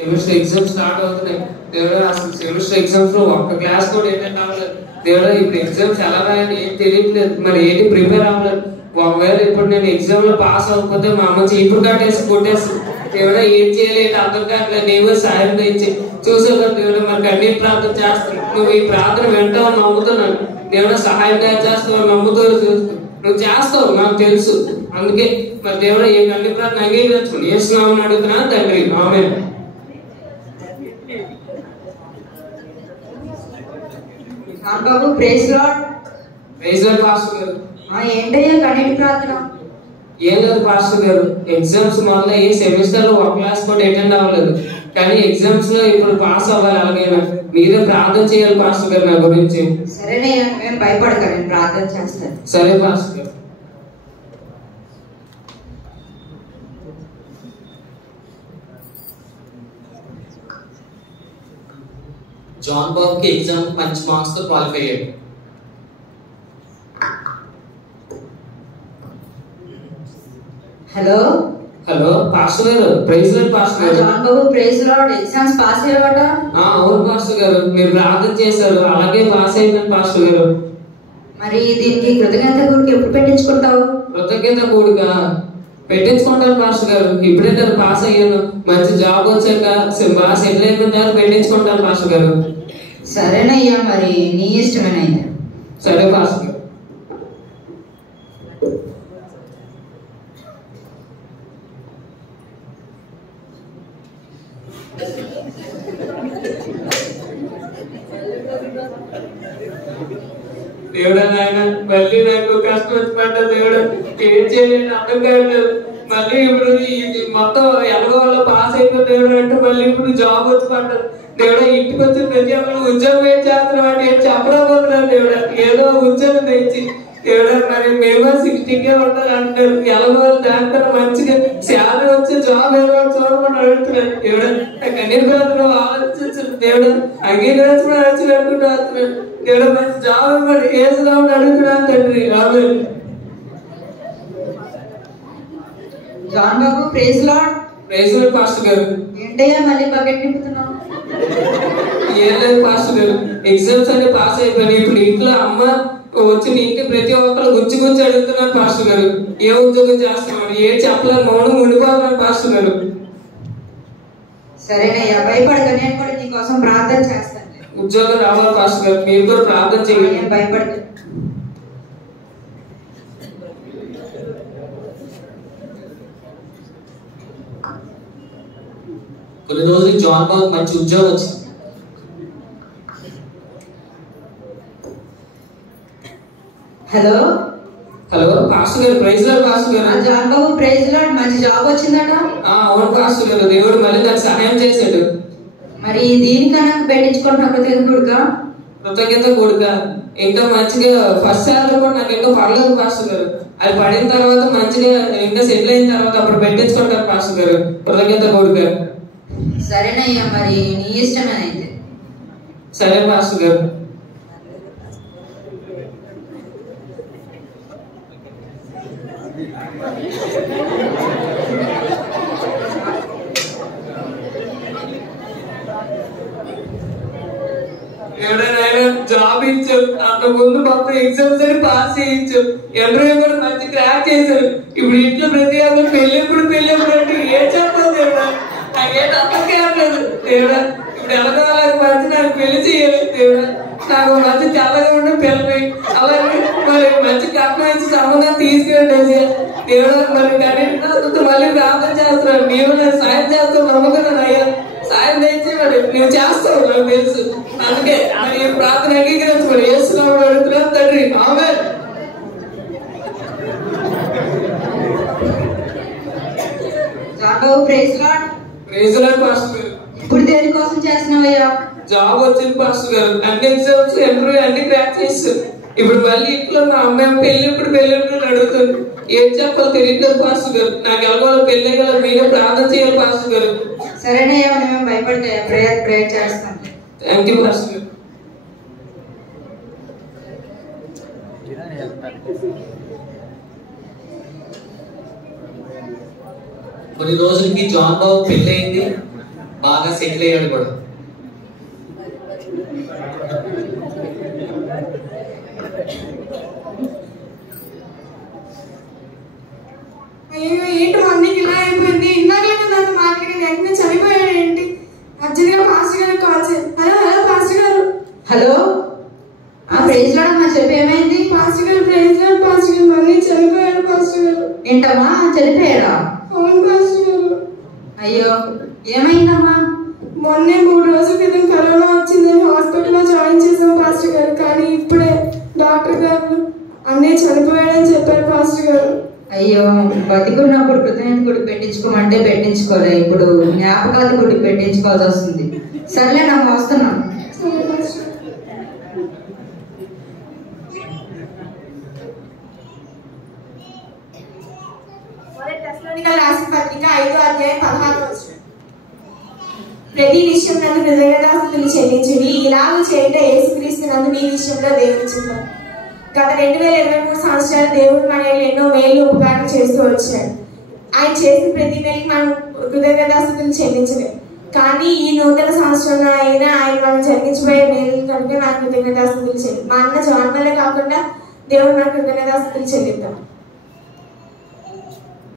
Semester exams start అవుతున్నాయి. దేవుడా అసలు సెమిస్టర్ ఎగ్జామ్స్ లో ఒక్క క్లాస్ కూడా ఏంటంటే అవ్వలేదు. దేవుడా ఇప్పుడు ఎగ్జామ్స్ ఎలా రాయాలి ఏం తెలియట్లేదు, మరి ఏంటి ప్రిపేర్ అవ్వలేదు. ఒకవేళ ఇప్పుడు నేను ఎగ్జామ్ లో పాస్ అవ్వకపోతే మా అమ్మ చీపురు కట్టేసి కొట్టేసి దేవుడా ఏం చేయాలి ఏంటి అర్థం కావట్లేదు, నీవు సాయం తెచ్చి చూసావు దేవుడా మరి కన్నీటి ప్రార్థన చేస్తాను. నువ్వు ఈ ప్రార్థన వింటావు నమ్ముతున్నాను. దేవుడా సహాయం చేస్తావు నమ్ముతూ చూస్తూ నువ్వు చేస్తావు నాకు తెలుసు. అందుకే మరి దేవుడా ఏ కన్నీటి ప్రార్థన అంగీకరించుకుని యేసునామమున అడుగుతున్నాను తండ్రి, ఆమేన్. బాబు praise lord. Praise lord pastor గారు. ఏంటయ్యా కన్నీటి ప్రార్థన? ఏం లేదు పాస్టర్ గారు, ఎగ్జామ్స్ మొదలయ్యి సెమిస్టర్ లో ఒక క్లాస్ కూడా అటెండ్ అవ్వలేదు. కానీ ఎగ్జామ్స్ లో ఇప్పుడు పాస్ అవ్వాలి. అలాగైనా మీరే ప్రార్థన చేయాలి పాస్టర్ గారు నా గురించి. సరేనయ్యా, మేము భయపడక నేను ప్రార్థన చేస్తాను. సరే పాస్టర్ గారు. జాన్ బాబుకి ఎగ్జామ్ మంచి మార్క్స్ తో క్వాలిఫై అయ్యాడు. హలో హలో పాస్టర్ గారు, ప్రైజ్ లార్డ్ పాస్టర్ గారు. జాన్ బాబు ప్రైజ్ లార్డ్, ఎగ్జామ్స్ పాస్ అయ్యావట? అవును పాస్టర్ గారు, మీరు ప్రార్థన చేశారు అలాగే పాస్ అయిందని పాస్టర్ గారు. మరి దీనికి కృతజ్ఞత కూడిక ఎప్పుడు పెట్టించుకుంటావు? కృతజ్ఞత కూడిక పెట్టించుకుంటాను పాస్టర్ గారు. ఇప్పుడే నేను పాస్ అయ్యాను, మంచి జాబ్ వచ్చాక బాగా సెటిల్ అయిపోయిన పెట్టించుకుంటాను పాస్టర్ గారు. సరేనయ్యా, మరి నీ ఇష్టమేనైతే. సరే పాస్టర్ గారు. దేవుడా నాయన మళ్ళీ నాకు కష్టం వచ్చి పడ్డా దేవుడు ఏం చేయలేని అర్థం కావట్లేదు. మళ్ళీ ఇప్పుడు ఈ మొత్తం ఎలాగో పాస్ అయిపోయి దేవుడు అంటే మళ్ళీ ఇప్పుడు జాబ్ వచ్చి పడ్డది. దేవుడా ఇంటికి వచ్చి ప్రతి ఒక్కరు ఉద్యోగం ఏం చేస్తున్నాం అంటే ఏం చెప్పలేకపోతున్నాను. దేవుడా ఏదో ఉద్యోగం తెచ్చి దేవుడా మరి మేము 60కే ఉంటారు అంటారు. ఎలాగో దానికన్నా మంచిగా శాలరీ వచ్చి జాబ్ ఏదో చూడకుండా అడుగుతున్నాను. దేవుడా కన్నీరు ఆలోచించు దేవుడా అంగీకరించమని వచ్చి పెట్టుకుంటూ దేవుడా మంచి జాబ్ ఇవ్వండి ఏసునామమున అడుగుతున్నాను తండ్రి, ఆమేన్. జాన్ బాబు praise lord. Praise lord pastor గారు. ఏంటయ్యా మళ్ళీ బకెట్ నింపుతున్నావు? ఏం లేదు పాస్టర్ గారు, ఎగ్జామ్స్ అన్ని పాస్ అయిపోయినాయి. ఇప్పుడు ఇంట్లో అమ్మ వచ్చిన ఇంటి ప్రతి ఒక్కరు గుచ్చి గుచ్చి అడుగుతున్నారు పాస్టర్ గారు. ఏ ఉద్యోగం చేస్తున్నాడు ఏం చెప్పలేదు, మౌనం ఉండిపోతున్నాను పాస్టర్ గారు. సరేనయ్యా, భయపడక నేను కూడా నీ కోసం ప్రార్థన చేస్తాను. ఉద్యోగం రావాలి పాస్టర్ గారు, మీరు కూడా ప్రార్థన చేయండి. భయపడక. కొన్ని రోజులు జాన్ బాబు మంచి ఉద్యోగం వచ్చింది. హలో హలో పాస్టర్ గారు, ప్రైజ్ లార్డ్ పాస్టర్ గారు. జాన్ బాబు ప్రైజ్ లార్డ్, మంచి జాబ్ వచ్చిందట? అవును పాస్టర్ గారు, దేవుడు మళ్ళీ నాకు సహాయం చేశాడు. మరి దీనికన్నా పెట్టించుకుంటున్నా కృతజ్ఞత కూడిక ఇంకా మంచిగా ఫస్ట్ సాలరీ కూడా నాకు ఇంకా పడలేదు పాస్టర్ గారు. అది పడిన తర్వాత మంచిగా ఇంకా సెటిల్ అయిన తర్వాత అప్పుడు పెట్టించుకుంటారు పాస్టర్ గారు కృతజ్ఞత కూడిక. సరేనయ్యా, మరి నీ ఇష్టమేనైతే. సరే పాస్టర్ గారు. జాబ్ ఇచ్చావు, అంత ముందు మొత్తం ఎగ్జామ్స్ అని పాస్ చేయించావు, ఇంటర్వ్యూ కూడా మంచి క్రాక్ చేశారు. ఇప్పుడు ఇంట్లో ప్రతి ఒక్కరు పెళ్ళెప్పుడు అంటే ఏం చెప్పాలి దేవుడా, నాకేంటి అర్థం కావట్లేదు దేవుడా. ఇప్పుడు ఎలాగో అలాగే మంచి నాకు పెళ్లి చేయాలి దేవుడా, నాకు మంచి తెల్లగా ఉండే పిల్లలు అలాగే మరి మంచి కట్నం ఇచ్చి సంబంధం తీసుకెళ్ళేసి దేవుడా. మరి కనీసం మళ్ళీ ప్రార్థన చేస్తున్నాను, నీవు నేను సాయం చేస్తావు నమ్మకం అయ్యా, సాయం తెచ్చి మరి నువ్వు చేస్తావు నాకు తెలుసు. అందుకే మరి ప్రార్థన అంగీకరించుకోండి యేసునామమున అడుగుతున్నాను తండ్రి, ఆమేన్. జాన్ బాబు praise lord. Praise lord pastor గారు. ఇప్పుడు దేనికోసం చేస్తున్నావయ్యా? జాబ్ వచ్చింది పాస్టర్ గారు, అన్ని ఎగ్జామ్స్ ఇంటర్వ్యూ అన్ని క్రాక్ చేస్తాను. ఇప్పుడు మళ్ళీ ఇంట్లో మా అమ్మాయి పెళ్ళిప్పుడు అడుగుతుంది, ఏం చెప్పాలో తెలియదు పాస్టర్ గారు. నాకు ఎలాగో పెళ్ళి కదా, మీరే ప్రార్థన చేయాలి పాస్టర్ గారు. సరేనయ్యా, మేము భయపడతాయా, ప్రేయర్ చేస్తాం. థ్యాంక్ యూ పాస్టర్ గారు. కొన్ని రోజులకి జాన్ బాబు పెళ్ళయింది. బాగా సెటిల్ అయ్యాడు కూడా. అయ్యో ఏంటి మా అన్నకి ఇలా అయిపోయింది, ఇందాకలే నన్ను మాట్లాడింది, వెంటనే చనిపోయాడు ఏంటి? అర్జెంట్గా పాస్టర్ గారికి కాల్ చేయండి. హలో హలో పాస్టర్ గారు. హలో, ప్రైజ్ లార్డ్ అమ్మా, చెప్పు ఏమైంది? పాస్టర్ గారు ప్రైజ్ లార్డ్ పాస్టర్ గారు, మళ్ళీ చనిపోయాడు పాస్టర్ గారు. ఏంటమ్మా, చనిపోయాడా? అవును పాస్టర్ గారు. అయ్యో, ఏమైందమ్మా? మొన్నే 3 రోజుల క్రితం కరోనా వచ్చిందని హాస్పిటల్లో జాయిన్ చేసాం పాస్టర్ గారు. కానీ ఇప్పుడే డాక్టర్ గారు అన్నీ చనిపోయాడని చెప్పారు పాస్టర్ గారు. అయ్యో, బతికున్నప్పుడు కృతజ్ఞత గుడి పెట్టించుకోమంటే పెట్టించుకోలే, ఇప్పుడు జ్ఞాపకాలు గుడి పెట్టించుకోవాల్సి వస్తుంది. సర్లే, నాకు వస్తున్నాం. రాసిన పత్రిక 5:16. ప్రతి విషయం నందు కృతజ్ఞతాస్తుతులు చెల్లించుడి, ఇలాగ చేయటం యేసుక్రీస్తు నందు మీ విషయంలో దేవుని చిత్తం. గత 2023 సంవత్సరాలు దేవుడు మన ఎన్నో మేలు ఉపకారం చేస్తూ వచ్చాడు. ఆయన చేసిన ప్రతి మేలుకి మనం కృతజ్ఞతాస్తుతులు చెల్లించలేదు. కానీ ఈ నూతన సంవత్సరంలో అయినా ఆయన మనం జరిగించబోయే మేలు కనుక నాకు కృతజ్ఞతాస్తుతులు చెల్లి. మా అన్న జన్మలే కాకుండా దేవుడు నాకు కృతజ్ఞతాస్తుతులు చెల్లిద్దాం.